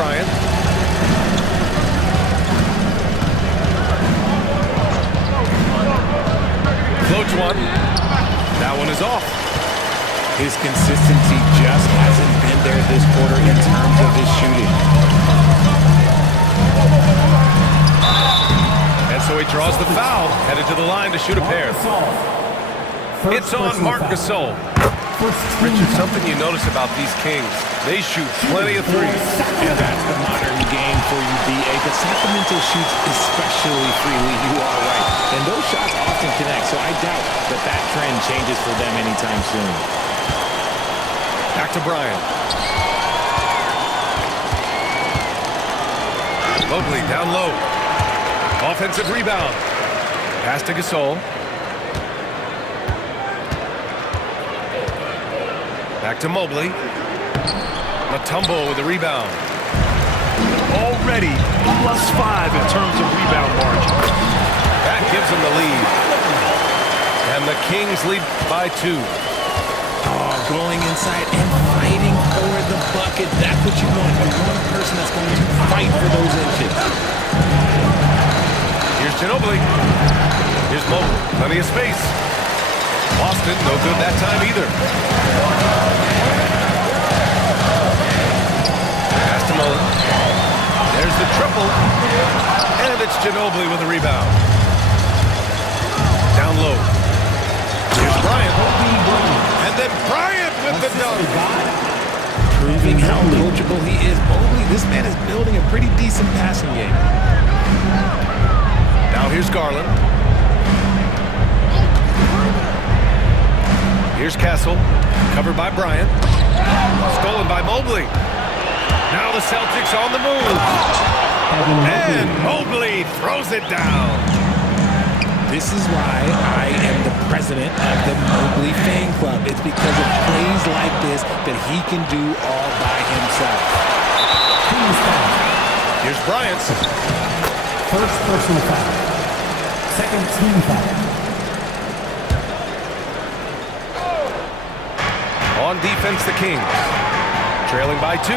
Bryant. Floats one. That one is off. His consistency just hasn't been there this quarter in terms of his shooting. And so he draws the foul, headed to the line to shoot a pair. It's on Marc Gasol. Richard, something you notice about these Kings, they shoot plenty of threes. And that's the modern game for you, B.A. But Sacramento shoots especially freely. You are right. And those shots often connect, so I doubt that that trend changes for them anytime soon. Back to Bryant. Mobley down low. Offensive rebound. Pass to Gasol. Back to Mobley. Mutombo with the rebound. Already +5 in terms of rebound margin. That gives them the lead. And the Kings lead by 2. Oh, going inside and fighting for the bucket. That's what you want. You want a person that's going to fight for those inches. Here's Ginobili. Here's Mobley. Plenty of space. Boston, no good that time either. Pass to Mullen. There's the triple. And it's Ginobili with the rebound. Down low. Here's Bryant. And then Bryant with the dunk. Proving how coachable he is. Mobley, this man is building a pretty decent passing game. Now here's Garland. Here's Castle, covered by Bryant. Stolen by Mobley. Now the Celtics on the move. And Mobley throws it down. This is why I am the president of the Mobley fan club. It's because of plays like this that he can do all by himself. Here's Bryant. First personal foul. Second team foul. On defense, the Kings. Trailing by 2.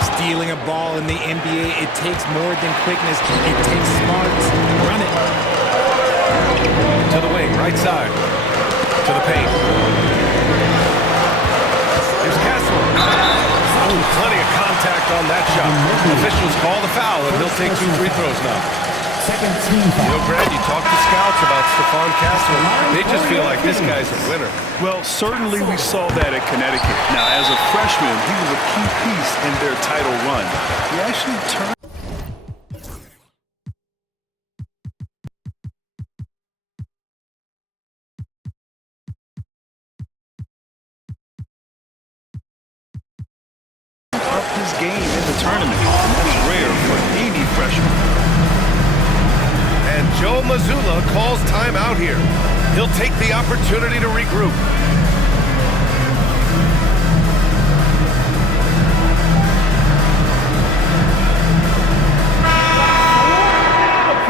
Stealing a ball in the NBA, it takes more than quickness. It takes smarts. Run it. To the wing, right side. To the paint. Here's Castle. Plenty of contact on that shot. Officials call the foul, and he'll take 2 free throws now. Second team foul. You know, Grant, you talk to scouts about Stephon Castle. They just feel like this guy's a winner. Well, certainly we saw that at Connecticut. Now, as a freshman, he was a key piece in their title run. He actually turned... up his game in the tournament. And that's rare for any freshman. And Joe Mazzulla calls timeout here. He'll take the opportunity to regroup.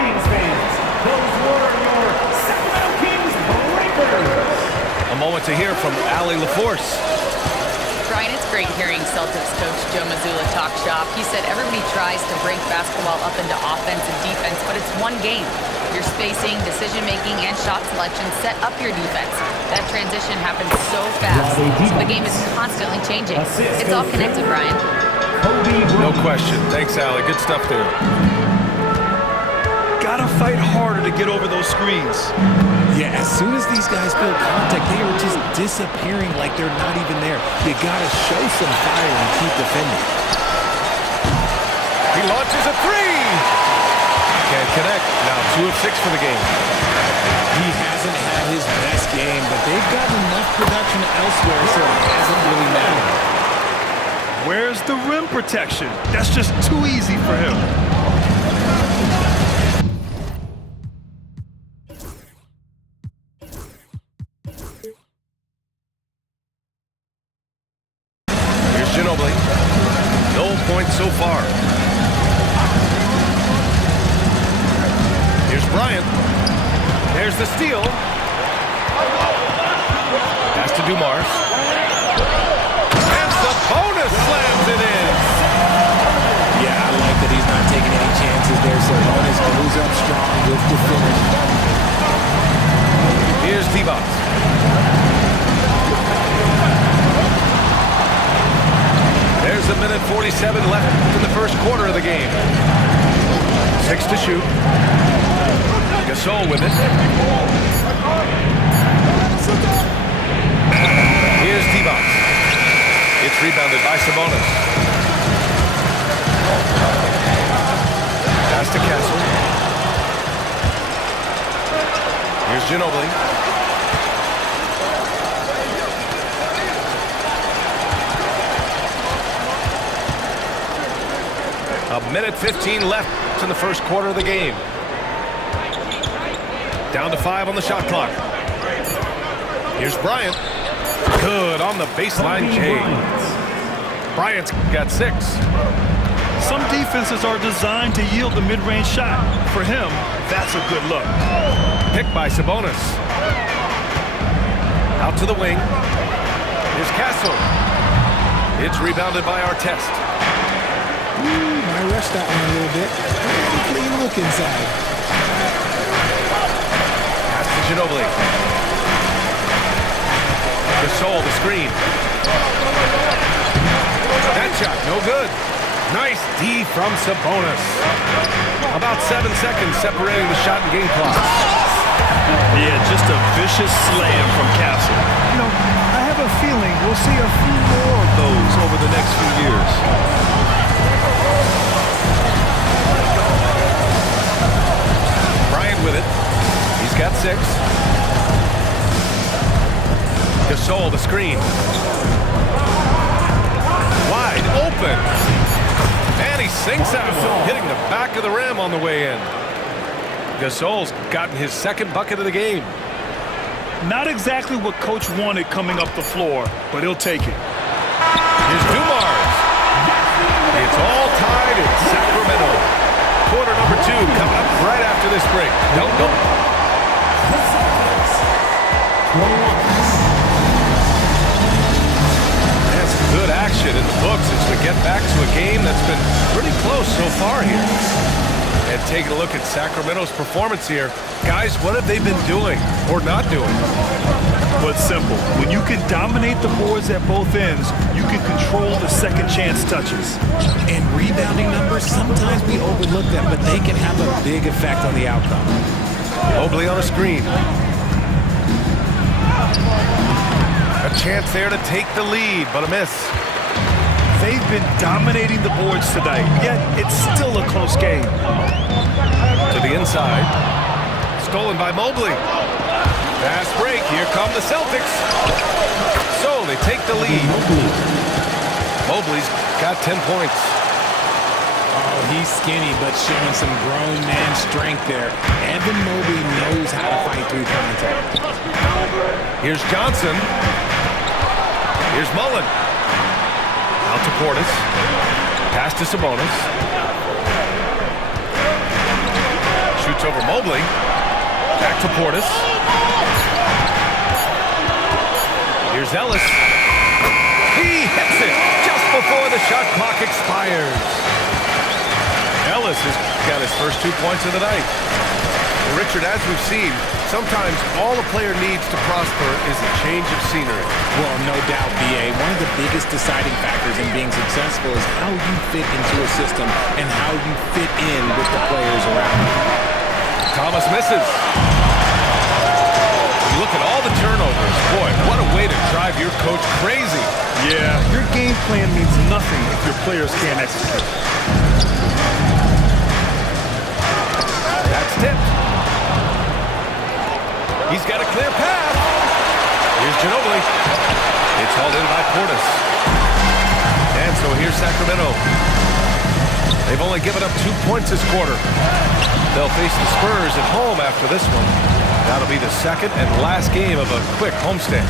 Kings fans, those were your Sacramento Kings breakers. A moment to hear from Allie LaForce. Brian, it's great hearing Celtics coach Joe Mazzulla talk shop. He said everybody tries to break basketball up into offense and defense, but it's one game. Your spacing, decision-making, and shot selection set up your defense. That transition happens so fast, so the game is constantly changing. It's all connected, Brian. No question. Thanks, Allie. Good stuff there. Gotta fight harder to get over those screens. Yeah, as soon as these guys feel contact, they are just disappearing like they're not even there. You gotta show some fire and keep defending. He launches a 3. Can't connect. Now 2 of 6 for the game. He hasn't had his best game, but they've gotten enough production elsewhere, so it hasn't really mattered. Where's the rim protection? That's just too easy for him. Here's Ginobili. No points so far. Here's Bryant. There's the steal. Pass to Dumars. And Sabonis slams it in. Sabonis goes up strong with the finish. Here's T-Box. There's a minute 47 left in the first quarter of the game. 6 to shoot. Gasol with it. Here's T-Box. It's rebounded by Sabonis. Pass to Castle. Here's Ginobili. A minute 15 left in the first quarter of the game. Down to 5 on the shot clock. Here's Bryant. Good on the baseline, Jay. Bryant's got 6. Some defenses are designed to yield the mid-range shot. For him, that's a good look. Picked by Sabonis. Out to the wing. Here's Castle. It's rebounded by Artest. I rushed that one a little bit. Clean look inside. Pass to Ginobili. Gasol, the screen. That shot, no good. Nice D from Sabonis. About 7 seconds separating the shot and game clock. Yeah, just a vicious slam from Castle. You know, I have a feeling we'll see a few more of those over the next few years. Bryant with it. He's got 6. Gasol, the screen. Wide open. And he sinks that one, hitting the back of the rim on the way in. Gasol's gotten his second bucket of the game. Not exactly what Coach wanted coming up the floor, but he'll take it. Here's Dumars. It's all tied in Sacramento. Quarter number 2 coming up right after this break. Don't go. That's good action in the books as we get back to a game that's been pretty close so far here. And taking a look at Sacramento's performance here. Guys, what have they been doing or not doing? But simple. When you can dominate the boards at both ends, you can control the second chance touches. And rebounding numbers, sometimes we overlook them, but they can have a big effect on the outcome. Mobley on a screen. A chance there to take the lead, but a miss. They've been dominating the boards tonight, yet it's still a close game. To the inside. Stolen by Mobley. Fast break. Here come the Celtics. So they take the lead. Mobley's got 10 points. Oh, he's skinny, but showing some grown man strength there. Evan Mobley knows how to fight through contact. Here's Johnson. Here's Mullen. Out to Portis. Pass to Sabonis. Shoots over Mobley. Back to Portis. Here's Ellis. He hits it just before the shot clock expires. Ellis has got his first 2 points of the night. Well, Richard, as we've seen, sometimes all a player needs to prosper is a change of scenery. Well, no doubt, B.A. One of the biggest deciding factors in being successful is how you fit into a system and how you fit in with the players around you. Thomas misses. You look at all the turnovers. Boy, what a way to drive your coach crazy. Yeah, your game plan means nothing if your players can't execute. That's tipped. He's got a clear path. Here's Ginobili. It's hauled in by Portis. And so here's Sacramento. They've only given up 2 points this quarter. They'll face the Spurs at home after this one. That'll be the second and last game of a quick homestand.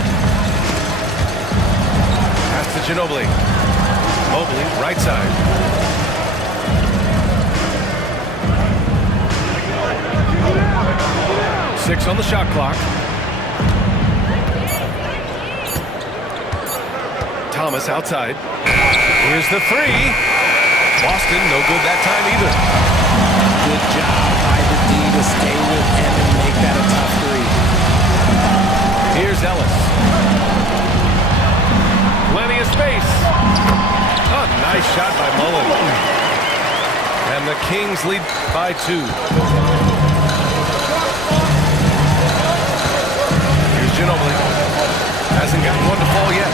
Pass to Ginobili. Mobley, right side. Six on the shot clock. Thomas outside. Here's the 3. Boston, no good that time either. Good Here's Ellis. Plenty of space. A nice shot by Mullen. And the Kings lead by 2. Here's Ginobili. Hasn't got one to fall yet.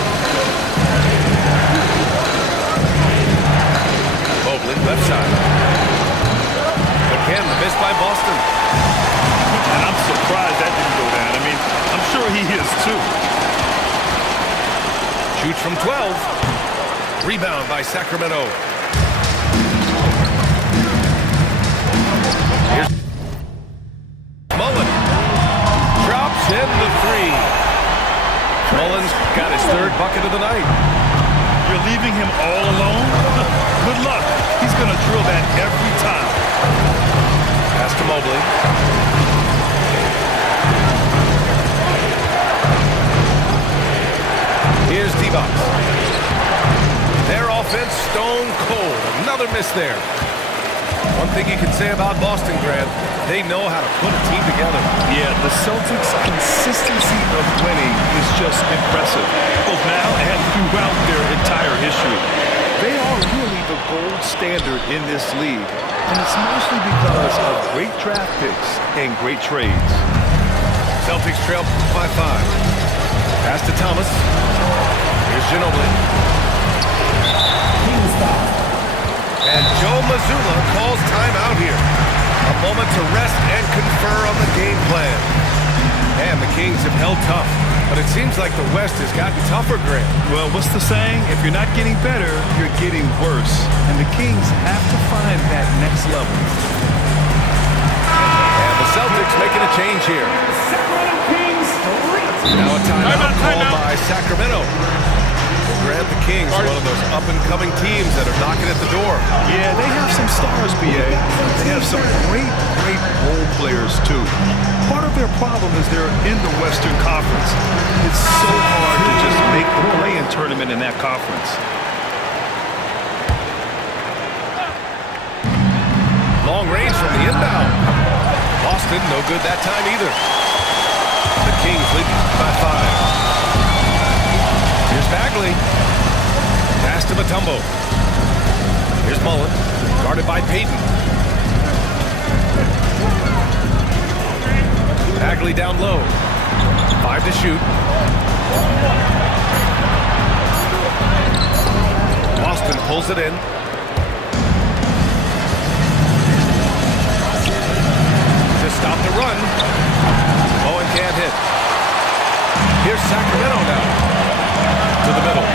Mobley, left side. Again, the miss by Boston. And I'm surprised that didn't go down. I mean, I'm sure he is too. Shoots from 12. Rebound by Sacramento. Here's Mullen. Drops in the 3. Mullen's got his 3rd bucket of the night. You're leaving him all alone? Good luck. He's going to drill that every time. Pass to Mobley. Here's D-Box. Their offense stone cold. Another miss there. One thing you can say about Boston, Grant, they know how to put a team together. Yeah, the Celtics' consistency of winning is just impressive, both now and throughout their entire history. They are really the gold standard in this league, and it's mostly because of great draft picks and great trades. Celtics trail by 5. Pass to Thomas. Here's Ginobili. And Joe Mazzulla calls timeout here. A moment to rest and confer on the game plan. And the Kings have held tough, but it seems like the West has gotten tougher, Grant. Well, what's the saying? If you're not getting better, you're getting worse. And the Kings have to find that next level. And the Celtics making a change here. Sacramento Kings, Now a timeout called by Sacramento. Grant, the Kings, one of those up-and-coming teams that are knocking at the door. Yeah, they have some stars, B.A. They have some great role players, too. Part of their problem is they're in the Western Conference. It's so hard to just make the play-in tournament in that conference. Long range from the inbound. Boston, no good that time either. The Kings lead by 5. Here's Bagley. Pass to Mutombo. Here's Mullen. Guarded by Payton. Bagley down low. 5 to shoot. Boston pulls it in. To stop the run. Bowen can't hit. Here's Sacramento now. To the middle.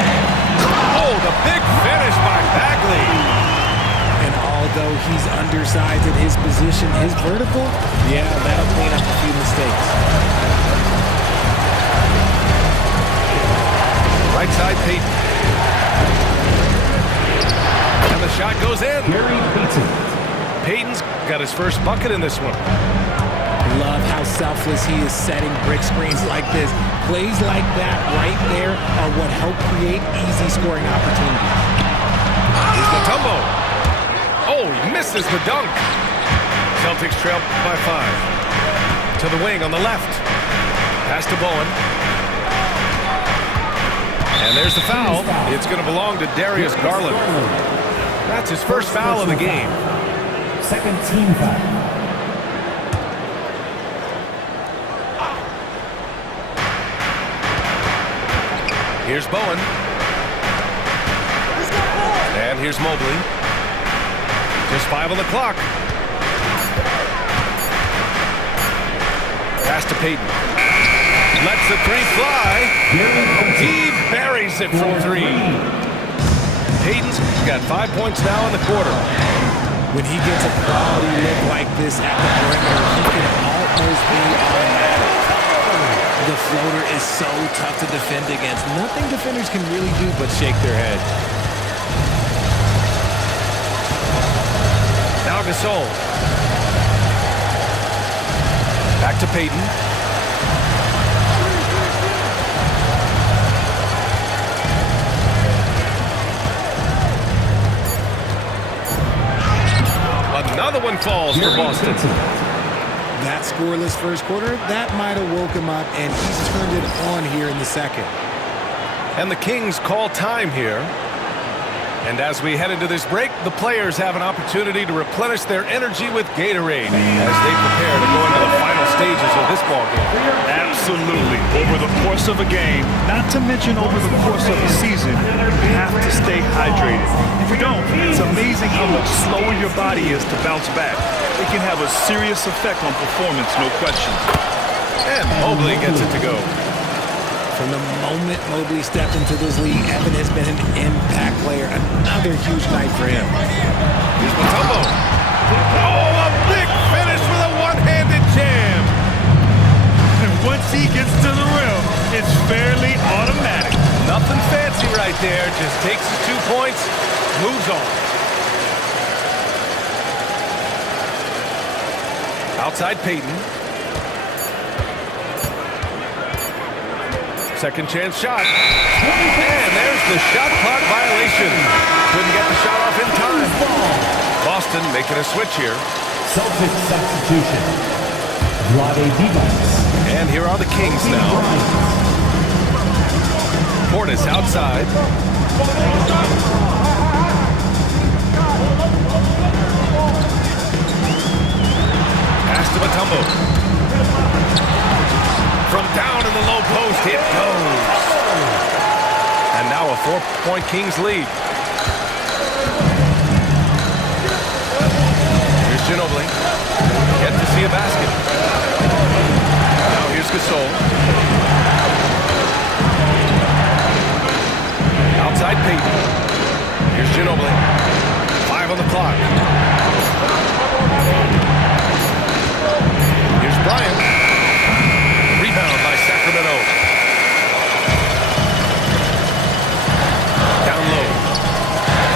Oh, the big finish by Bagley. And although he's undersized at his position, his vertical, yeah, that'll clean up a few mistakes. Right side, Payton. And the shot goes in. Gary Payton. Payton's got his first bucket in this one. Love how selfless he is setting brick screens like this. Plays like that right there are what help create easy scoring opportunities. Here's Mutombo. Oh, he misses the dunk. Celtics trail by 5. To the wing on the left. Pass to Bowen. And there's the foul. It's going to belong to Darius Garland. That's his first foul of the game. Second team foul. Here's Bowen. And here's Mobley. Just 5 on the clock. Pass to Payton. Lets the 3 fly. He buries it from 3. Payton's got 5 points now in the quarter. When he gets a quality look like this at the perimeter, he can almost be automatic. The floater is so tough to defend against. Nothing defenders can really do but shake their head. Now Gasol. Back to Payton. Another one falls for Boston. That scoreless first quarter, that might have woke him up, and he's turned it on here in the second. And the Kings call time here. And as we head into this break, the players have an opportunity to replenish their energy with Gatorade as they prepare to go into the final stages of this ballgame. Absolutely. Over the course of a game, not to mention over the course of a season, you have to stay hydrated. If you don't, it's amazing how much slower your body is to bounce back. It can have a serious effect on performance, no question. And Mobley gets it to go. From the moment Mobley stepped into this league, Evan has been an impact player. Another huge night for him. Here's Mutombo. Oh, a big finish with a one-handed jam. And once he gets to the rim, it's fairly automatic. Nothing fancy right there. Just takes his 2 points, moves on. Outside Payton. Second chance shot. And there's the shot clock violation. Couldn't get the shot off in time. Boston making a switch here. Celtics substitution. Vlade Divac. And here are the Kings now. Portis outside. Pass to Mutombo. From down in the low post, it goes. And now a 4-point Kings lead. Here's Ginobili. Yet to see a basket. Now here's Gasol. Outside Payton. Here's Ginobili. 5 on the clock. Here's Bryant. Rebound by Sacramento. Down low.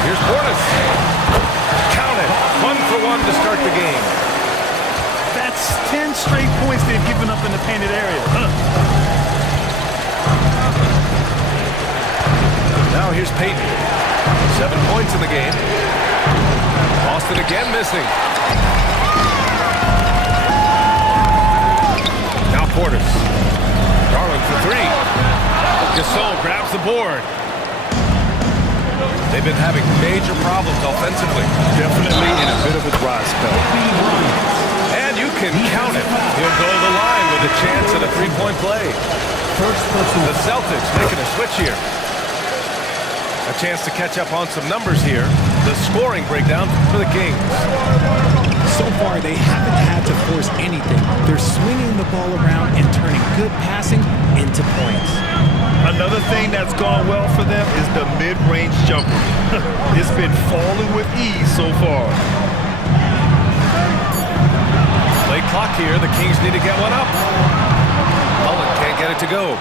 Here's Portis. Count it. 1-for-1 to start the game. That's 10 straight points they've given up in the painted area. Now here's Payton. 7 points in the game. Boston again missing. Now Portis. Garland for 3. Gasol grabs the board. They've been having major problems offensively. Definitely in a bit of a dry spell. And you can count it. He'll go to the line with a chance at a 3-point play. The Celtics making a switch here. A chance to catch up on some numbers here. The scoring breakdown for the Kings. So far, they haven't had to force anything. They're swinging the ball around and turning good passing into points. Another thing that's gone well for them is the mid-range jumper. It's been falling with ease so far. Late clock here. The Kings need to get one up. Mullen can't get it to go.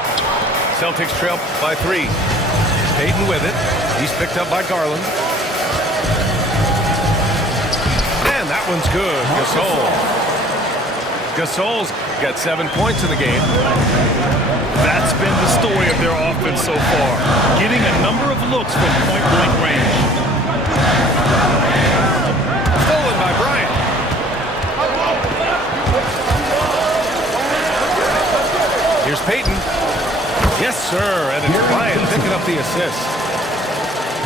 Celtics trail by 3. Payton with it. He's picked up by Garland. And that one's good. Gasol's got 7 points in the game. That's been the story of their offense so far. Getting a number of looks from point-blank range. Stolen by Bryant. Here's Payton. Yes, sir. And it's Bryant picking up the assist.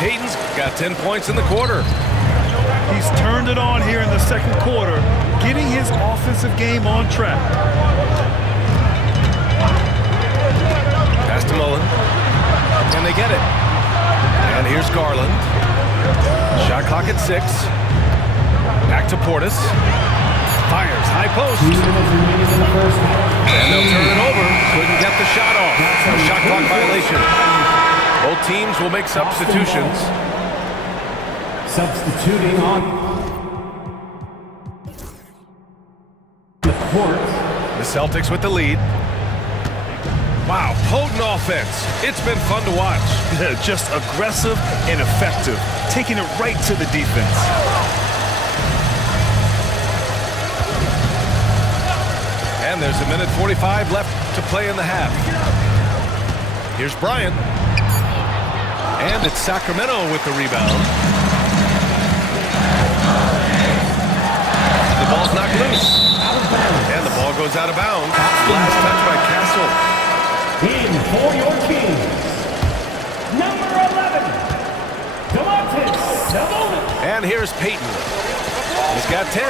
Payton's got 10 points in the quarter. He's turned it on here in the second quarter, getting his offensive game on track. Pass to Mullen. And they get it. And here's Garland. Shot clock at 6. Back to Portis. Fires, high post. And they'll turn it over. Couldn't get the shot off. A shot clock violation. Both teams will make substitutions. Substituting on the court. The Celtics with the lead. Wow, potent offense. It's been fun to watch. Just aggressive and effective, taking it right to the defense. And there's 1:45 left to play in the half. Here's Bryant. And it's Sacramento with the rebound. The ball's knocked loose. And And the ball goes out of bounds. Last touch by Castle. In for your Kings, number 11, Domantas Sabonis. And here's Peyton. He's got 10.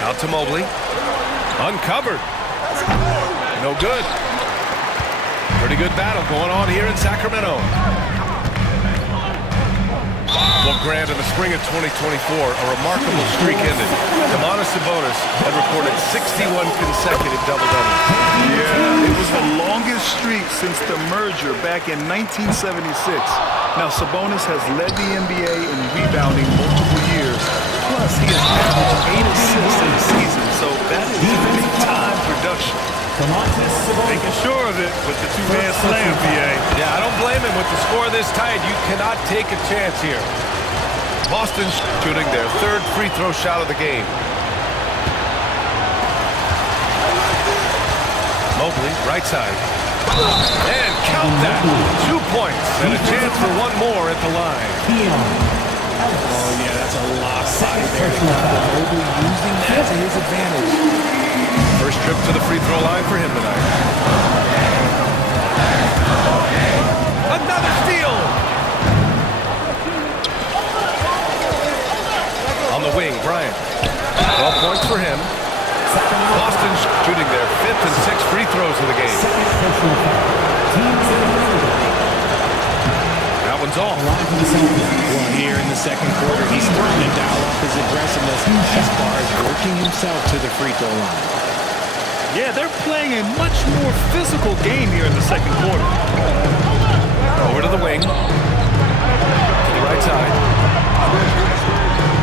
Out to Mobley. Uncovered. No good. Pretty good battle going on here in Sacramento. Well, Grant, in the spring of 2024, a remarkable streak ended. Domantas Sabonis had recorded 61 consecutive double-doubles. Yeah, it was the longest streak since the merger back in 1976. Now, Sabonis has led the NBA in rebounding multiple years. Plus, he has averaged 8 assists in the season, so that is big-time production. Making sure of it with the two-man slam, VA. Yeah, I don't blame him. With the score this tight, you cannot take a chance here. Boston shooting their third free throw shot of the game. Mobley, right side. And count that. 2 points and a chance for one more at the line. Oh, yeah, that's a lopsided there. Mobley using that to his advantage. First trip to the free throw line for him tonight. Another steal! On the wing, Bryant. 12 points for him. Boston shooting their 5th and 6th free throws of the game. That one's off. Well, here in the second quarter, he's starting to dial up his aggressiveness as far as working himself to the free throw line. Yeah, they're playing a much more physical game here in the second quarter. Over to the wing. To the right side.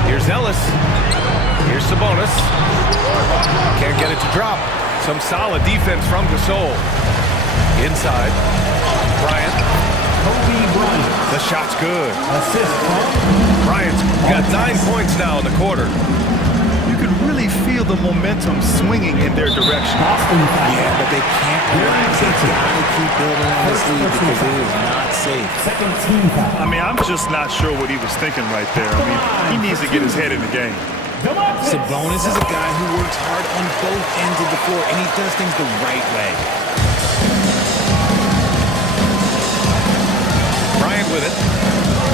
Here's Ellis. Here's Sabonis. Can't get it to drop. Some solid defense from Gasol. Inside. Bryant. Kobe Bryant. The shot's good. Assist from Bryant's got 9 points now in the quarter. You can really feel the momentum swinging in their direction. Boston foul. Yeah, but they can't relax. They gotta keep building on this lead because it is not safe. Second team foul. I mean, I'm just not sure what he was thinking right there. I mean, he needs to get his head in the game. Sabonis is a guy who works hard on both ends of the floor, and he does things the right way. Bryant with it.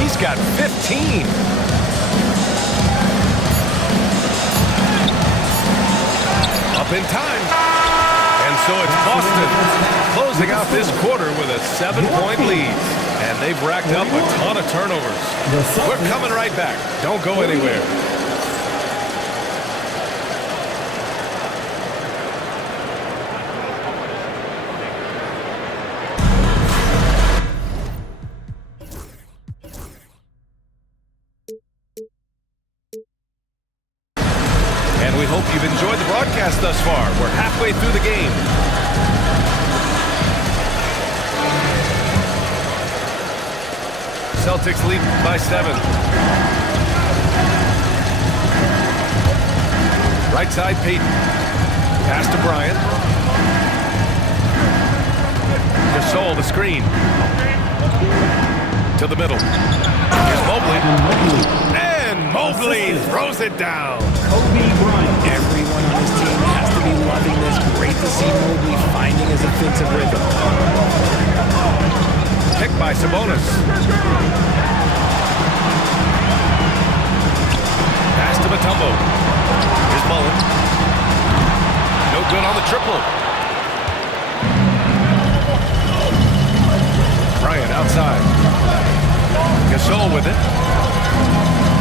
He's got 15. Up in time. And so it's Boston closing out this quarter with a 7-point lead. And they've racked up a ton of turnovers. We're coming right back. Don't go anywhere. And we hope you've enjoyed the broadcast thus far. We're halfway through the game. Celtics lead by 7. Right side, Peyton. Pass to Bryant. Gasol, the screen. To the middle. Here's Mobley. And Mobley throws it down. Kobe Bryant. Everyone on his team has to be loving this. Great to see Mobley finding his offensive rhythm. Picked by Sabonis. Pass to Mutombo. Here's Mullen. No good on the triple. Bryant outside. Gasol with it.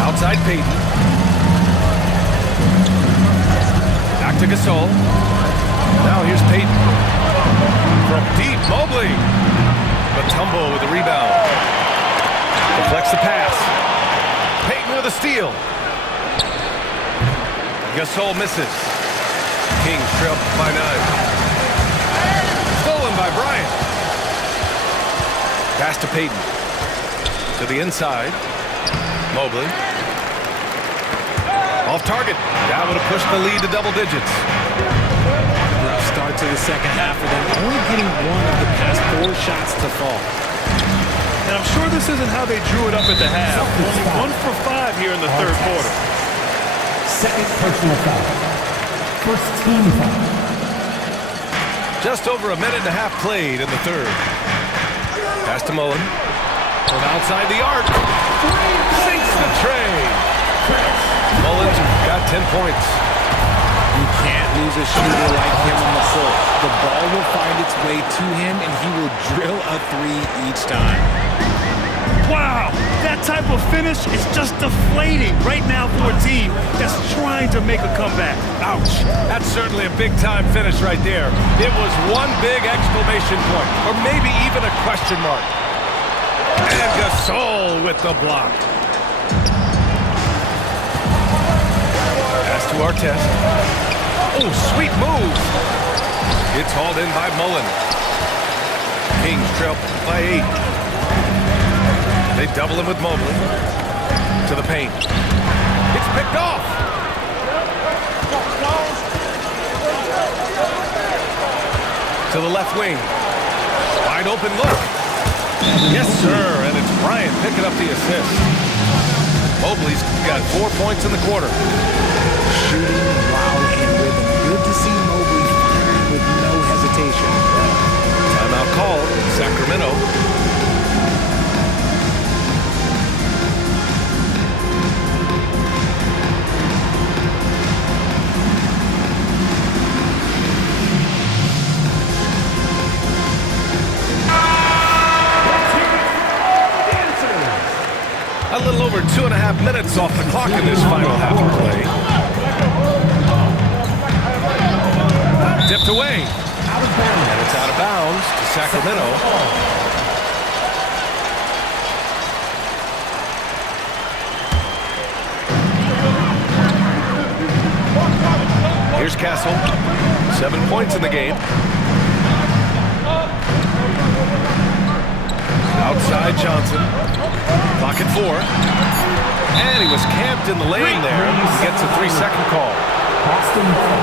Outside Peyton. Back to Gasol. Now here's Peyton. From deep, Mobley. Mutombo with the rebound. Deflects the pass. Peyton with a steal. Gasol misses. Kings trail by 9. Stolen by Bryant. Pass to Peyton. To the inside. Mobley. Off target. That would have pushed the lead to double digits. Rough start to the second half for them, only getting one of the past 4 shots to fall. And I'm sure this isn't how they drew it up at the half. Only 1 for 5 here in the third quarter. Second personal foul. First team foul. Just over a minute and a half played in the third. Pass to Mullen. From outside the arc. Sinks the tray. Mullen's got 10 points. You can't lose a shooter like him on the floor. The ball will find its way to him, and he will drill a three each time. Wow, that type of finish is just deflating right now for a team that's trying to make a comeback. Ouch. That's certainly a big-time finish right there. It was one big exclamation point, or maybe even a question mark. And Gasol with the block. Pass to Artest. Oh, sweet move. It's hauled in by Mullen. Kings trail by 8. They double him with Mobley. To the paint. It's picked off. To the left wing. Wide open look. Yes, sir. And it's Bryant picking up the assist. Mobley's got 4 points in the quarter. Shooting while in rhythm. Good to see Mobley firing with no hesitation. Timeout called. Sacramento. A little over 2.5 minutes off the clock in this final half of play. Tipped away. And it's out of bounds to Sacramento. Here's Castle. 7 points in the game. Outside Johnson. Clock at 4. And he was camped in the lane there. He gets a 3-second call.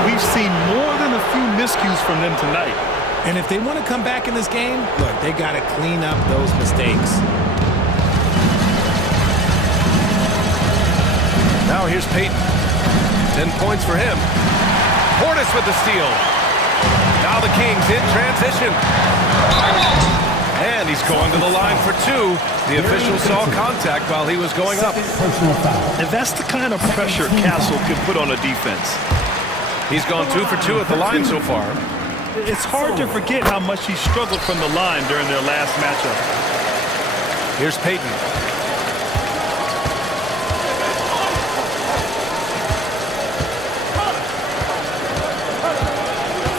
We've seen more than a few miscues from them tonight. And if they want to come back in this game, look, they got to clean up those mistakes. Now here's Payton. 10 points for him. Portis with the steal. Now the Kings in transition. And he's going to the line for 2. The official saw contact while he was going up. And that's the kind of pressure Castle can put on a defense. He's gone 2 for 2 at the line so far. It's hard to forget how much he struggled from the line during their last matchup. Here's Payton.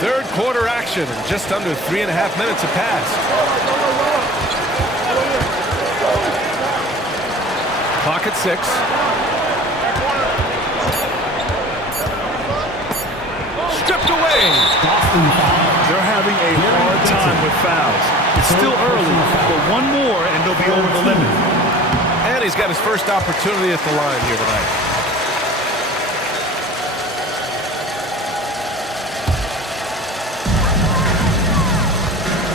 Third quarter action, and just under 3.5 minutes have passed. Clock at 6. Stripped away. They're having a hard time with fouls. It's still early, but one more and they'll be over the limit. And he's got his first opportunity at the line here tonight.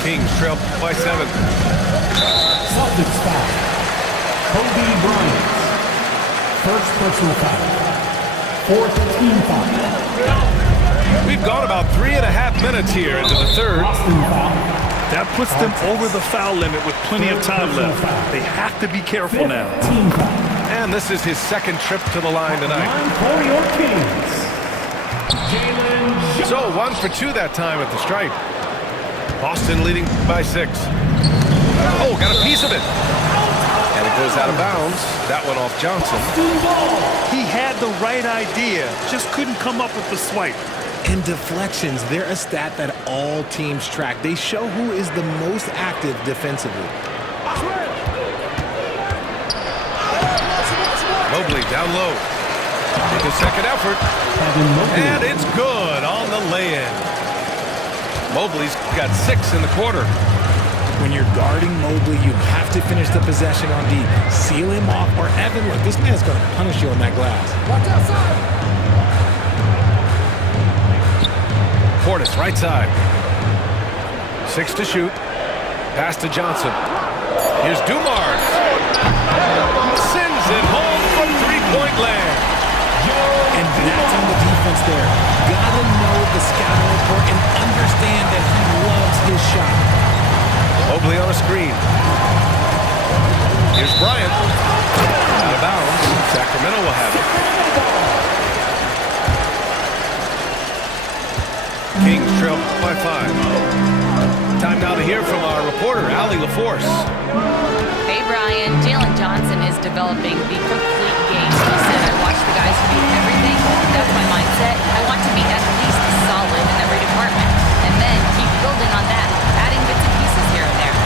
Kings trail by 7. Celtics foul. Kobe Bryant. First personal foul. Fourth team foul. We've gone about 3.5 minutes here into the third. That puts them over the foul limit with plenty of time left. They have to be careful now. Team foul. And this is his second trip to the line tonight. For your Kings. Jalen. So 1 for 2 that time at the stripe. Boston leading by 6. Oh, got a piece of it. And it goes out of bounds. That one off Johnson. He had the right idea, just couldn't come up with the swipe. And deflections, they're a stat that all teams track. They show who is the most active defensively. Mobley down low. With a second effort. And it's good on the lay-in. Mobley's got 6 in the quarter. When you're guarding Mobley, you have to finish the possession on D. Seal him off, or Evan, look, this man's going to punish you on that glass. Watch outside. Portis, right side. 6 to shoot. Pass to Johnson. Here's Dumars. Sends it home from three-point land. And that's on the defense there. Gotta know the scouting report and understand that he loves his shot. Mobley on a screen. Here's Bryant. Out of bounds. Sacramento will have it. Kings trail by 5. Time now to hear from our reporter, Allie LaForce. Hey, Brian. Jalen Johnson is developing the complete game. He said, I watch the guys who do everything. That's my mindset. I want to be at least solid in every department. And then keep building on that, adding bits and pieces here and there.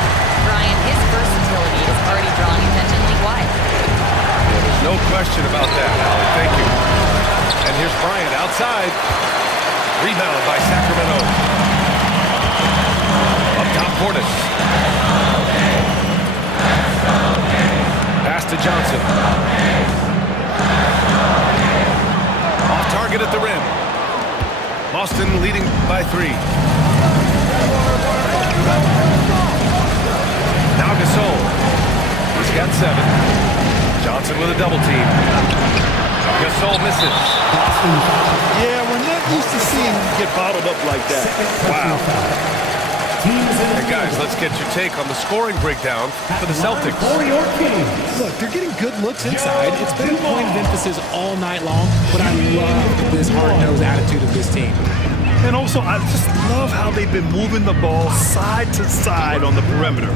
Brian, his versatility is already drawing attention league-wide. There's no question about that, Allie. Thank you. And here's Bryant outside. Rebound by Sacramento. Up top, Portis. Pass to Johnson. Off target at the rim. Boston leading by 3. Now Gasol. He's got 7. Johnson with a double team. Gasol misses. Yeah, we're not used to seeing him get bottled up like that. Wow. Hey guys, let's get your take on the scoring breakdown for the Celtics. For your Kings. Look, they're getting good looks inside. It's been a point of emphasis all night long, but I love this hard-nosed attitude of this team. And also, I just love how they've been moving the ball side to side on the perimeter.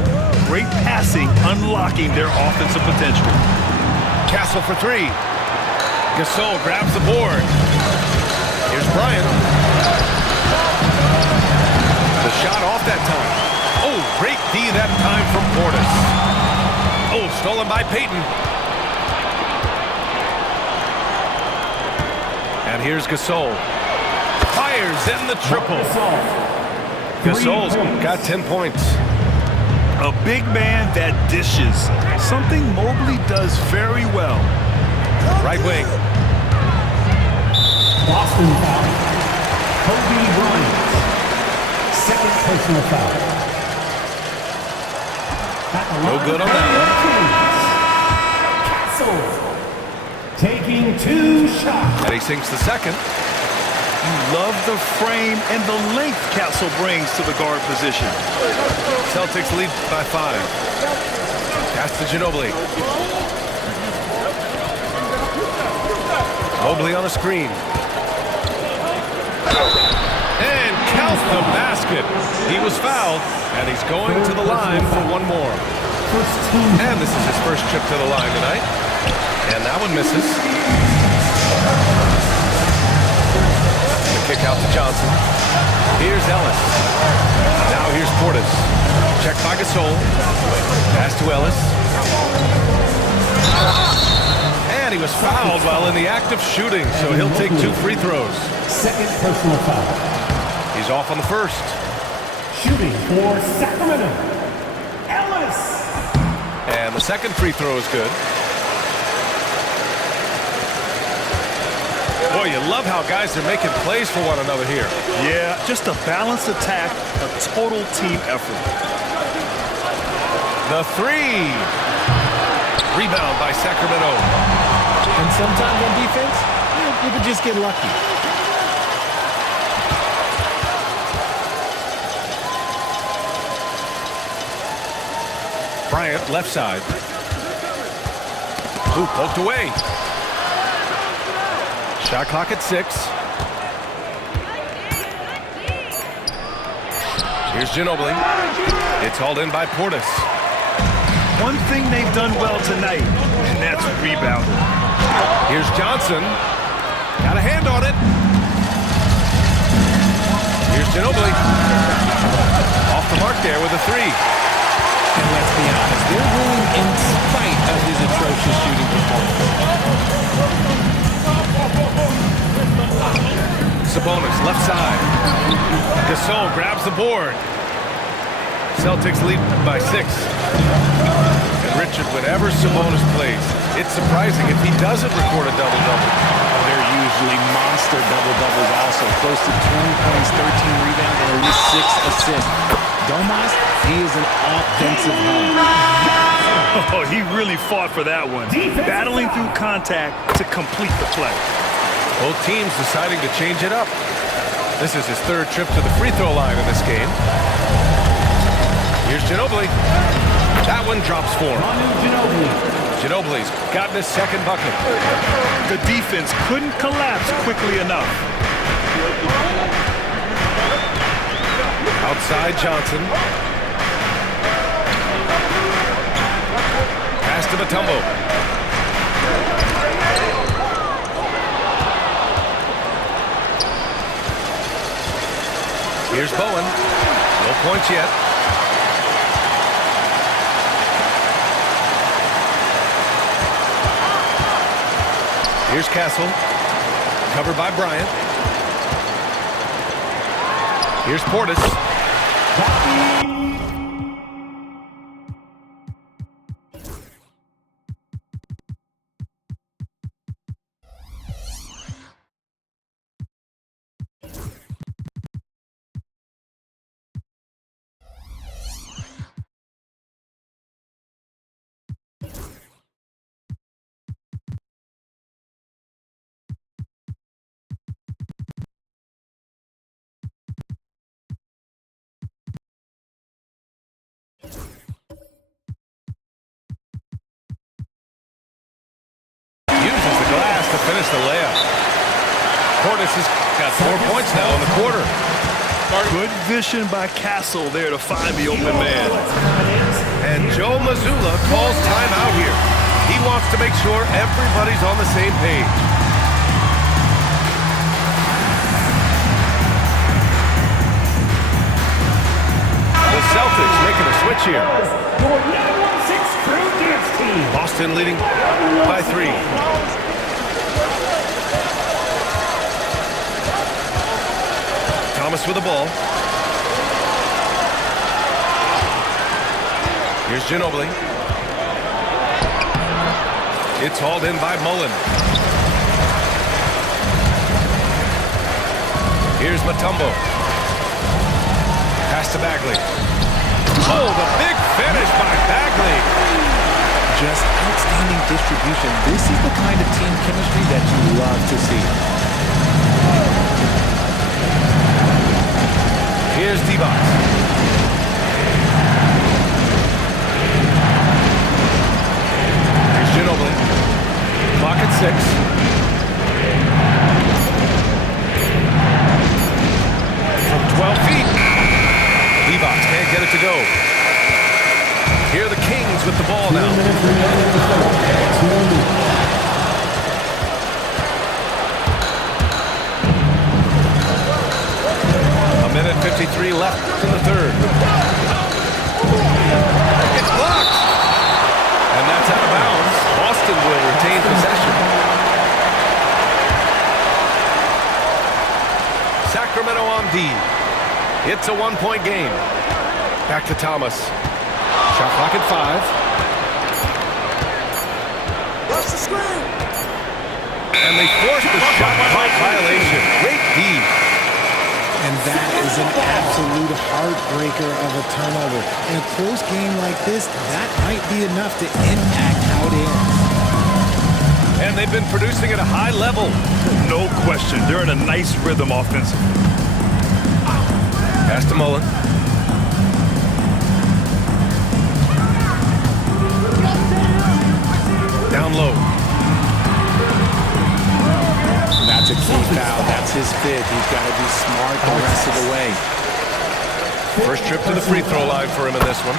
Great passing, unlocking their offensive potential. Castle for 3. Gasol grabs the board. Here's Bryant. The shot off that time. Oh, great D that time from Portis. Oh, stolen by Payton. And here's Gasol. Fires in the triple. Gasol's got 10 points. A big man that dishes. Something Mobley does very well. Right wing. Boston foul. Kobe Bryant. Second personal foul. No good on that one. Castle taking 2 shots. And he sinks the second. You love the frame and the length Castle brings to the guard position. Celtics lead by 5. Pass to Ginobili. Mobley on a screen. And counts the basket. He was fouled, and he's going to the line for one more. And this is his first trip to the line tonight. And that one misses. The kick out to Johnson. Here's Ellis. Now here's Portis. Check by Gasol. Pass to Ellis. And he was fouled while in the act of shooting, so he'll take 2 free throws. Second personal foul. He's off on the first. Shooting for Sacramento. Ellis. And the second free throw is good. Boy, you love how guys are making plays for one another here. Yeah, just a balanced attack, a total team effort. The 3. Rebound by Sacramento. And sometimes on defense, you could just get lucky. Bryant, left side. Ooh, poked away. Shot clock at 6. Here's Ginobili. It's hauled in by Portis. One thing they've done well tonight, and that's rebounding. Here's Johnson. Got a hand on it. Here's Ginobili. Off the mark there with a 3. And let's be honest, they're winning in spite of his atrocious shooting performance. Sabonis, left side. Gasol grabs the board. Celtics lead by 6. And Richard, whenever Sabonis plays, it's surprising if he doesn't record a double-double. They're usually monster double-doubles also. Close to 20 points, 13 rebounds, and at least 6 assists. Domas, he is an offensive hub. Oh, he really fought for that one. Battling through contact to complete the play. Both teams deciding to change it up. This is his third trip to the free throw line in this game. Here's Ginobili. That one drops for him. Ginobili's gotten his second bucket. The defense couldn't collapse quickly enough. Outside Johnson. Pass to Mutombo. Here's Bowen. No points yet. Here's Castle. Covered by Bryant. Here's Portis. Uses the glass to finish the layup. Portis has got 4 points now in the quarter. Good vision by Castle there to find the open man. And Joe Mazzulla calls timeout here. He wants to make sure everybody's on the same page. The Celtics making a switch here. Boston leading by 3. Thomas with the ball. Here's Ginobili. It's hauled in by Mullen. Here's Mutombo. Pass to Bagley. Oh, the big finish by Bagley. Just outstanding distribution. This is the kind of team chemistry that you love to see. Here's D-Box. Here's Ginobili. Clock at 6. From 12 feet. D-Box can't get it to go. Here are the Kings with the ball now. A minute 53 left in the third. It's blocked. And that's out of bounds. Boston will retain possession. Sacramento on D. It's a 1-point game. Back to Thomas. Shot clock at 5. And they forced the shot clock violation. Great D. And that is an absolute heartbreaker of a turnover. In a close game like this, that might be enough to impact how it ends. And they've been producing at a high level. No question. They're in a nice rhythm offensively. Pass to Mullen. Down low. That's a key foul. That's his fifth. He's got to be smart the rest of the way. First trip to the free throw line for him in this one.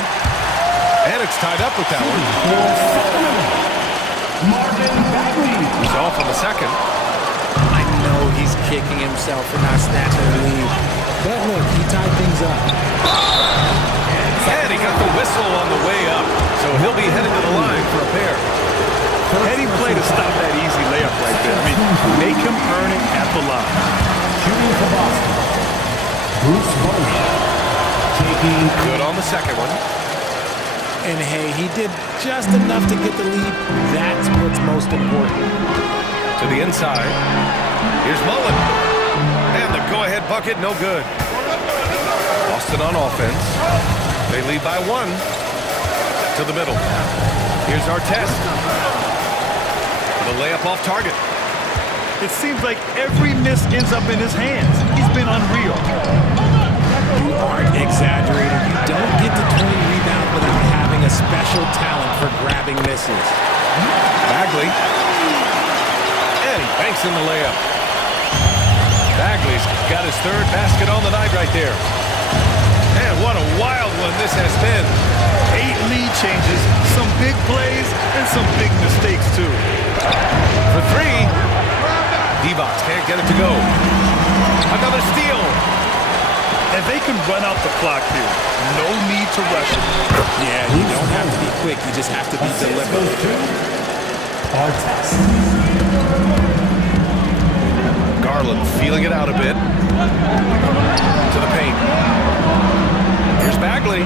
And it's tied up with that one. He's off on the second. I know he's kicking himself for not snatching the lead. But look, he tied things up. And he got the whistle on the way up. So he'll be headed to the line for a pair. Heady play to stop that easy layup right there. I mean, make him earn it at the line. Shooting for Boston, Bruce Bowen. Taking Good on the second one. And hey, he did just enough to get the lead. That's what's most important. To the inside. Here's Mullen. And the go-ahead bucket, no good. Boston on offense. They lead by 1 to the middle. Here's Artest. The layup off target. It seems like every miss ends up in his hands. He's been unreal. You aren't exaggerating. You don't get to 20 rebounds without having a special talent for grabbing misses. Bagley. And he banks in the layup. Bagley's got his third basket on the night right there. And what a wild one this has been. 8 lead changes, some big plays, and some big mistakes, too. For three. D-Box can't get it to go. Another steal. And they can run out the clock here. No need to rush it. Yeah, you don't have to be quick. You just have to be deliberate. Garland feeling it out a bit. To the paint. Here's Bagley.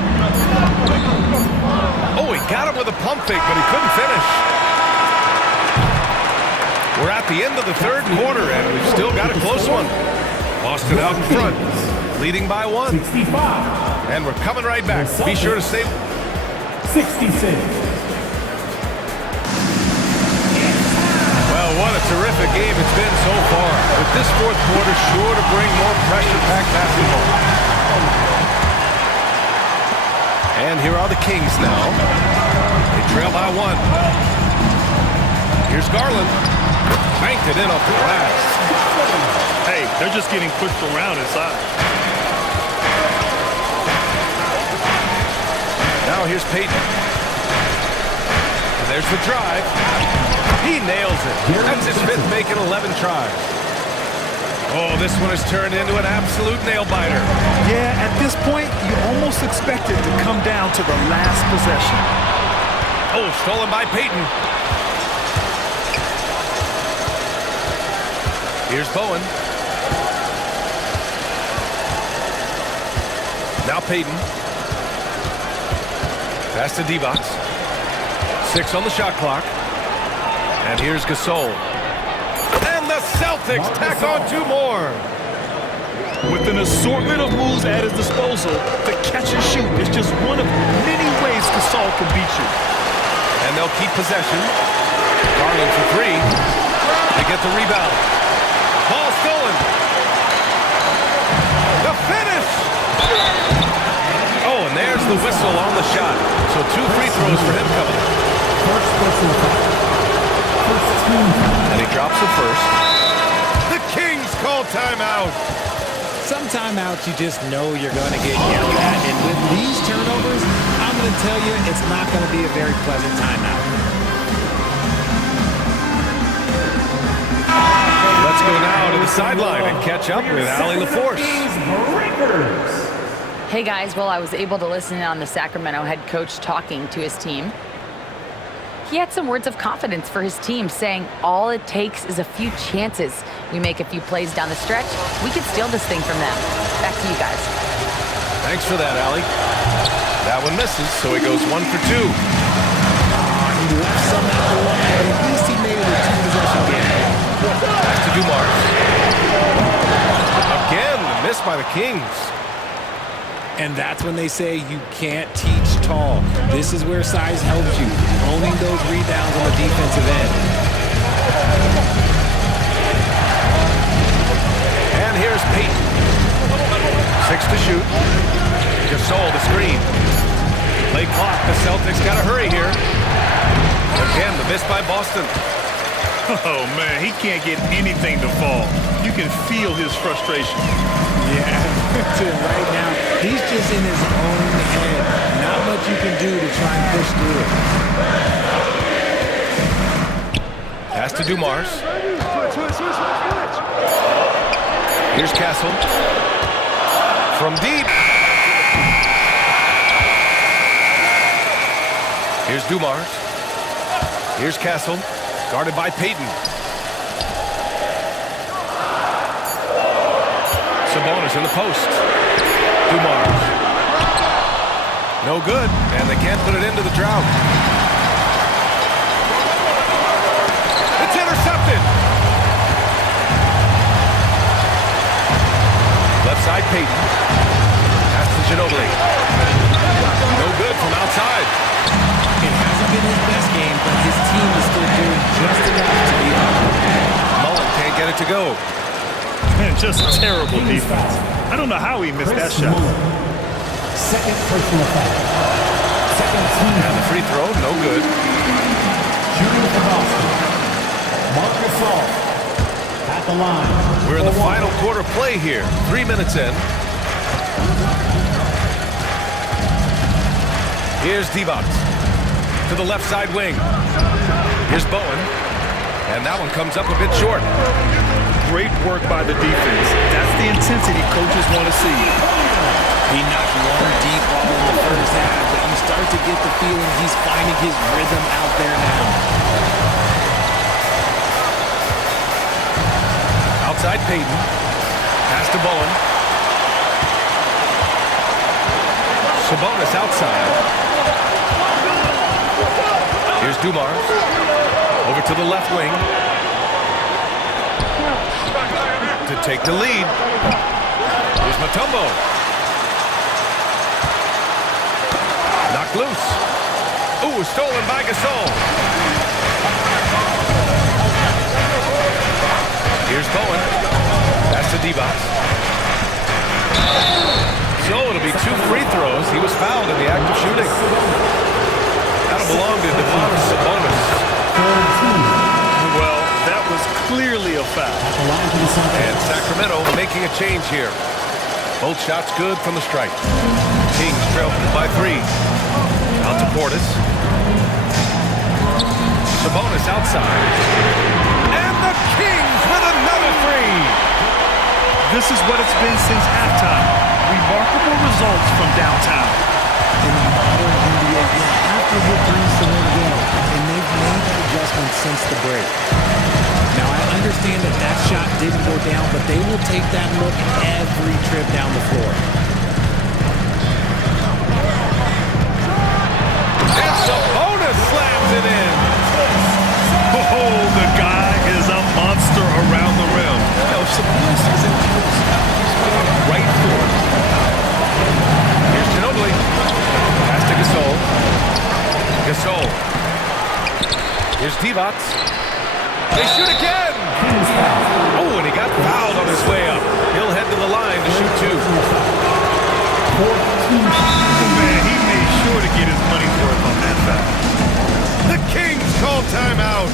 Oh, he got him with a pump fake, but he couldn't finish. We're at the end of the third quarter, and we've still got a close one. Boston out in front, leading by 1. 65. And we're coming right back. Be sure to stay. 66. Well, what a terrific game it's been so far. With this fourth quarter sure to bring more pressure-packed basketball. And here are the Kings now. They trail by 1. Here's Garland. Banked it in off the glass. Hey, they're just getting pushed around inside. Now here's Payton. And there's the drive. He nails it. That's his 5th making 11 tries. Oh, this one has turned into an absolute nail-biter. Yeah, at this point, you almost expect it to come down to the last possession. Oh, stolen by Payton. Here's Bowen. Now Payton. Pass to D-Box. 6 on the shot clock. And here's Gasol. And the Celtics tack on 2 more. With an assortment of moves at his disposal, the catch and shoot is just one of many ways Gasol can beat you. And they'll keep possession. Garland for 3. They get the rebound. Ball stolen. The finish. Oh, and there's the whistle on the shot. So 2 free throws for him coming. And he drops it first. The Kings call timeout. Some timeouts you just know you're going to get yelled at. And with these turnovers, I'm going to tell you it's not going to be a very pleasant timeout. Let's go now to the sideline and catch up with Allie LaForce. Hey guys, well, I was able to listen in on the Sacramento head coach talking to his team. He had some words of confidence for his team, saying all it takes is a few chances. We make a few plays down the stretch, we can steal this thing from them. Back to you guys. Thanks for that, Allie. That one misses, so he goes 1 for 2. He left some out the one, but at least he made it a 2-possession game. Back to Dumars. Again, the miss by the Kings. And that's when they say you can't teach tall. This is where size helps you, owning those rebounds on the defensive end. And here's Payton. 6 to shoot. Gasol the screen. Play clock. The Celtics got to hurry here. Again, the miss by Boston. Oh, man, he can't get anything to fall. You can feel his frustration. Yeah, right now, he's just in his own head. Not much you can do to try and push through it. Pass to Dumars. Here's Castle. From deep. Here's Dumars. Here's Castle. Guarded by Payton. Sabonis in the post. Dumars. No good, and they can't put it into the drought. It's intercepted. Left side, Payton. Pass to Ginobili. No good from outside. It hasn't been his best to go. Man, just terrible defense. I don't know how he missed that shot. Second personal foul. Second team. And the free throw, no good. Shooting for Boston. Marc Gasol at the line. We're in the final quarter play here. 3 minutes in. Here's Divac to the left side wing. Here's Bowen. And that one comes up a bit short. Great work by the defense. That's the intensity coaches want to see. He knocked one deep ball in the first half, but you start to get the feeling he's finding his rhythm out there now. Outside Payton. Pass to Bowen. Sabonis outside. Here's Dumars. Over to the left wing. To take the lead. Here's Mutombo. Knocked loose. Ooh, stolen by Gasol. Here's Bowen. That's to Divac. So it'll be 2 free throws. He was fouled in the act of shooting. That'll belong to Domantas Sabonis. Well, that was clearly a foul. And Sacramento making a change here. Both shots good from the stripe. Kings trail by 3. Out to Portis. Sabonis outside. And the Kings with another 3. This is what it's been since halftime. Remarkable results from downtown. In the modern NBA, you have to hit threes to win a game, and they've made that adjustment since the break. Now, I understand that that shot didn't go down, but they will take that look every trip down the floor. And Sabonis slams it in. Oh, the guy is a monster around the rim. Sabonis is in close. He's going right for it. Here's Ginobili. Pass to Gasol. Gasol. Here's Divac. They shoot again. Oh, and he got fouled on his way up. He'll head to the line to shoot 2. Man, he made sure to get his money's worth on that foul. The Kings call timeout.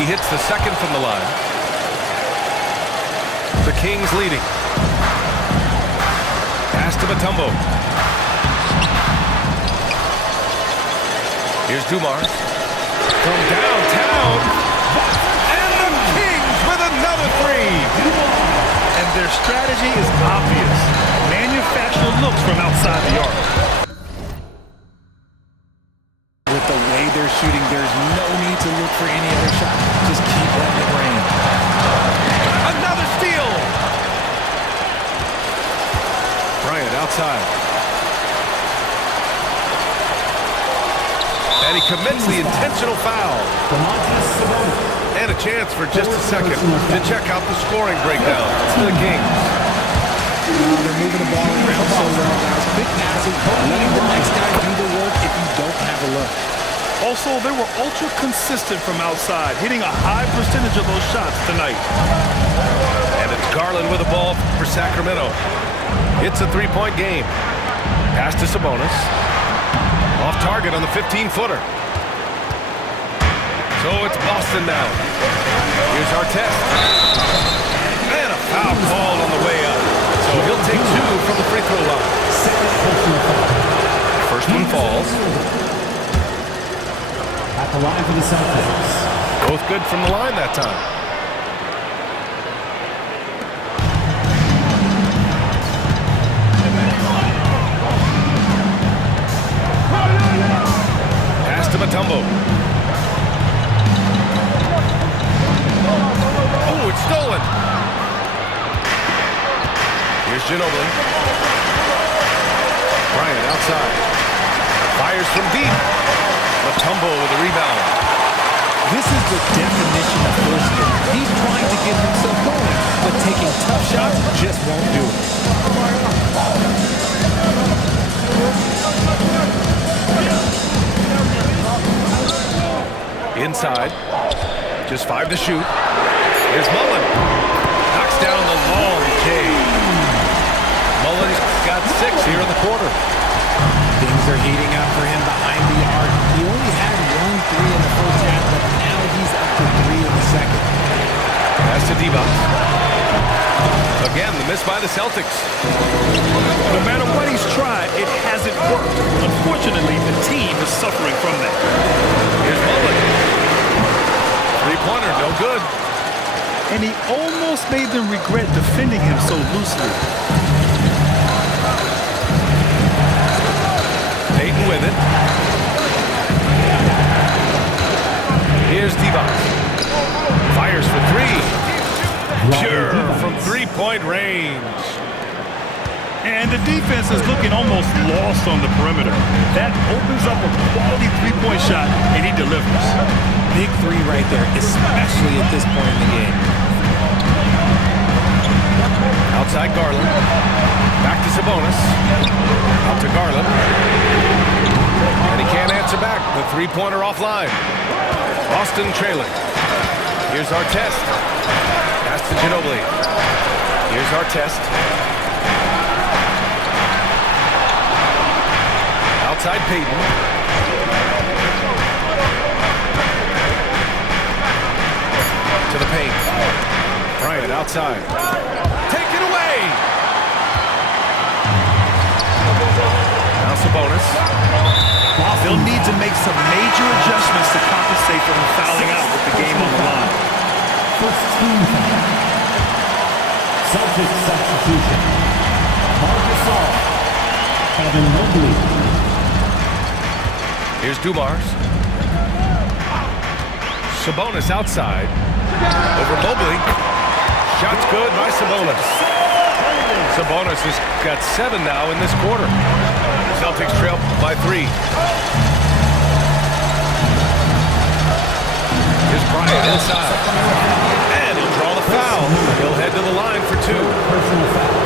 He hits the second from the line. The Kings leading. Pass to Mutombo. Here's Dumars. From downtown. And the Kings with another 3. And their strategy is obvious. Manufacture looks from outside the arc. With the way they're shooting, there's no need to look for any other shot. Just keep letting it rain. Another steal. Bryant outside. And he commits the intentional foul. And a chance for just a second to check out the scoring breakdown for the Kings. They're moving the ball around so well, guys. Quick passing, letting the next guy do the work if you don't have a look. Also, they were ultra consistent from outside, hitting a high percentage of those shots tonight. And it's Garland with the ball for Sacramento. It's a 3-point game. Pass to Sabonis. Off target on the 15-footer. So it's Boston now. Here's Artest. And a foul called on the way up. So he'll take 2 from the free throw line. First one falls. At the line for the Celtics. Both good from the line that time. Ginobili. Bryant outside. Fires from deep. Mutombo with a rebound. This is the definition of forcing it. He's trying to get himself going, but taking tough shots just won't do it. Inside. Just 5 to shoot. Here's Mullen. Knocks down the long J. Mullen's got 6 here in the quarter. Things are heating up for him behind the arc. He only had 1 3 in the first half, but now he's up to 3 in the second. Pass to Divac. Again, the miss by the Celtics. No matter what he's tried, it hasn't worked. Unfortunately, the team is suffering from that. Here's Mullen. Three-pointer, no good. And he almost made them regret defending him so loosely. Payton with it. Here's Divac. Fires for 3. Pure from three-point range. And the defense is looking almost lost on the perimeter. That opens up a quality three-point shot, and he delivers. Big 3 right there, especially at this point in the game. Outside Garland. Back to Sabonis. Out to Garland. And he can't answer back. The three-pointer offline. Boston trailing. Here's Artest. Pass to Ginobili. Here's Artest. Outside Payton. To the paint. Bryant outside. Take it away! Now Sabonis. They'll need to make some major adjustments to compensate for him fouling out with the game on the line. First team foul. Celtics substitution. Marc Gasol. Evan Mobley. Here's Dumars. Sabonis outside. Over Mobley. Shot's good by Sabonis. Sabonis has got 7 now in this quarter. Celtics trail by 3. Here's Bryant inside. And he'll draw the foul. He'll head to the line for 2. Personal foul.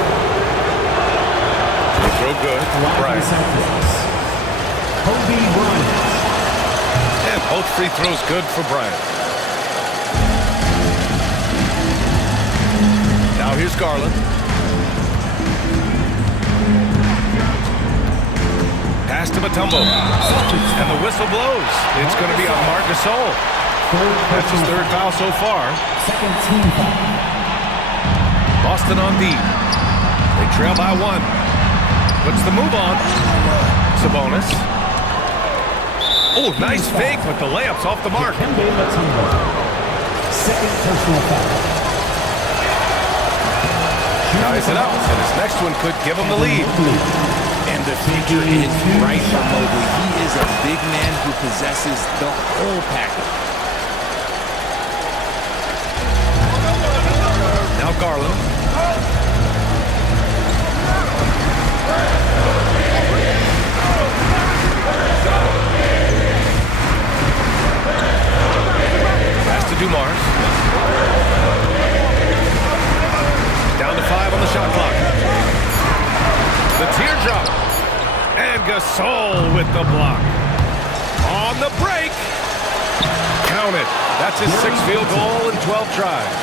Throw good. Bryant. Kobe Bryant. And both free throws good for Bryant. Now here's Garland. Pass to Mutombo. And the whistle blows. It's going to be on Marc Gasol. That's his 3rd foul so far. Second team foul. Boston on D. They trail by 1. Puts the move on. Sabonis. Oh, nice fake, but the layup's off the mark. Dikembe Mutombo. Second personal foul. Ties it up, and his next one could give him the lead. And the future is bright for Mobley. He is a big man who possesses the whole package. Now Garland. Pass to Dumars. Down to 5 on the shot clock. The teardrop. And Gasol with the block. On the break. Count it. That's his 6th field goal in 12 tries.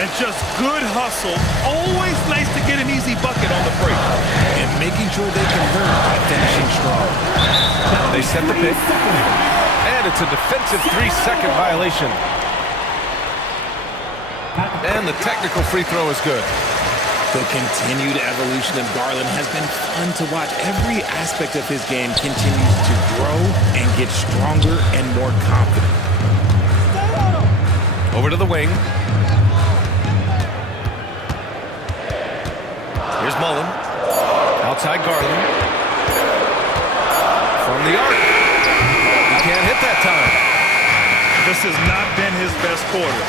And just good hustle. Always nice to get an easy bucket on the break. And making sure they convert by finishing strong. They set the pick. And it's a defensive 3-second violation. And the technical free throw is good. The continued evolution of Garland has been fun to watch. Every aspect of his game continues to grow and get stronger and more confident. Over to the wing. Here's Mullen. Outside Garland. From the arc. He can't hit that time. This has not been his best quarter.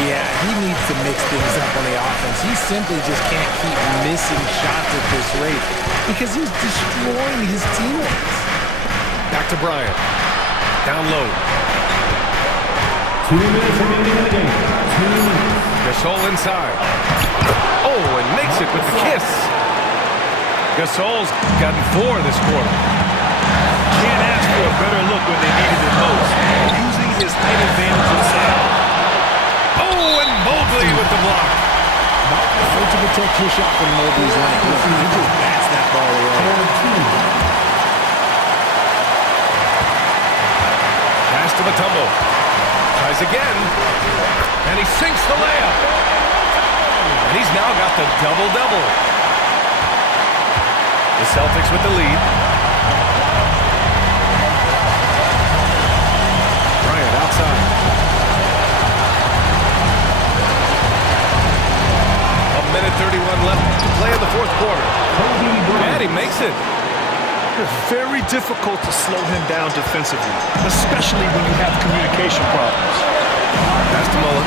Yeah, he needs to mix things up on the offense. He simply just can't keep missing shots at this rate because he's destroying his teammates. Back to Bryant. Down low. 2 minutes remaining in the game. 2 minutes. Gasol inside. Oh, and makes it with the kiss. Gasol's gotten 4 this quarter. Can't ask for a better look when they needed it most. Using his height advantage inside. Oh, and Mobley with the block. Hard to protect your shot from Mobley's length. He just bats that ball away. Pass to Mutombo. Tries again. And he sinks the layup. And he's now got the double-double. The Celtics with the lead. Bryant outside. 1:31 left to play in the fourth quarter. And he makes it. It's very difficult to slow him down defensively, especially when you have communication problems. Pass to Mullen.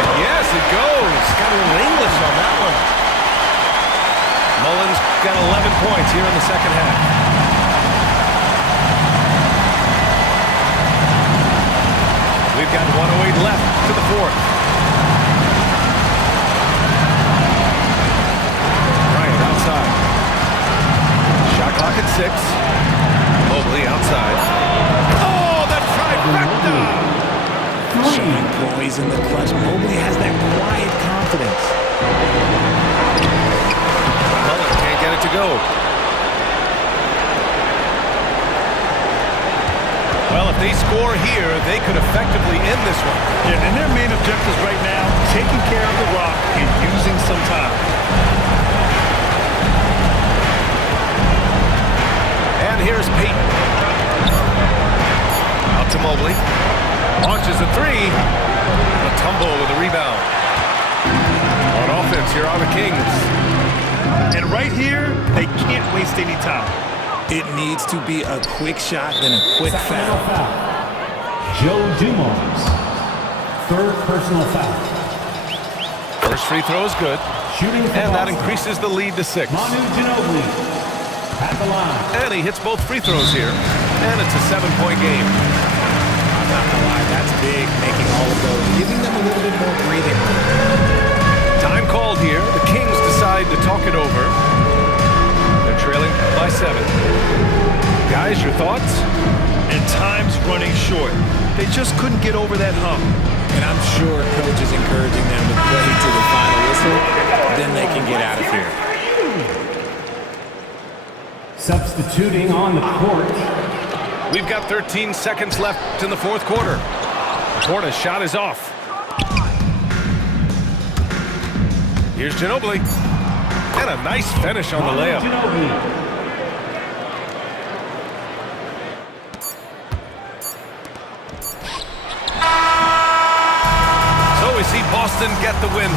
And yes, it goes. Got a little English on that one. Mullen's got 11 points here in the second half. We've got 1:08 left to the fourth. Bryant outside. Shot clock at 6. Mobley outside. Oh, that trifecta! Showing poise in the clutch. Mobley has that quiet confidence. Mullen can't get it to go. Well, if they score here, they could effectively end this one. Yeah, and their main objectives right now, taking care of the rock and using some time. And here's Peyton. Out to Mobley. Launches a 3. A tumble with a rebound. On offense, here are the Kings. And right here, they can't waste any time. It needs to be a quick shot, then a quick Sacramento foul. foul. Joe Dumars. 3rd personal foul. First free throw is good. Shooting for And that Boston. increases the lead to 6. Manu Ginobili. At the line. And he hits both free throws here. And it's a 7-point game. I'm not gonna lie, that's big, making all of those, giving them a little bit more breathing room. Time called here. The Kings decide to talk it over. They're trailing by 7. Guys, your thoughts? And time's running short. They just couldn't get over that hump. And I'm sure coach is encouraging them to play to the final whistle, then they can get out of here. Substituting on the court. We've got 13 seconds left in the fourth quarter. Portis' shot is off. Here's Ginobili. And a nice finish on the Manu layup. Ginobili. So we see Boston get the win.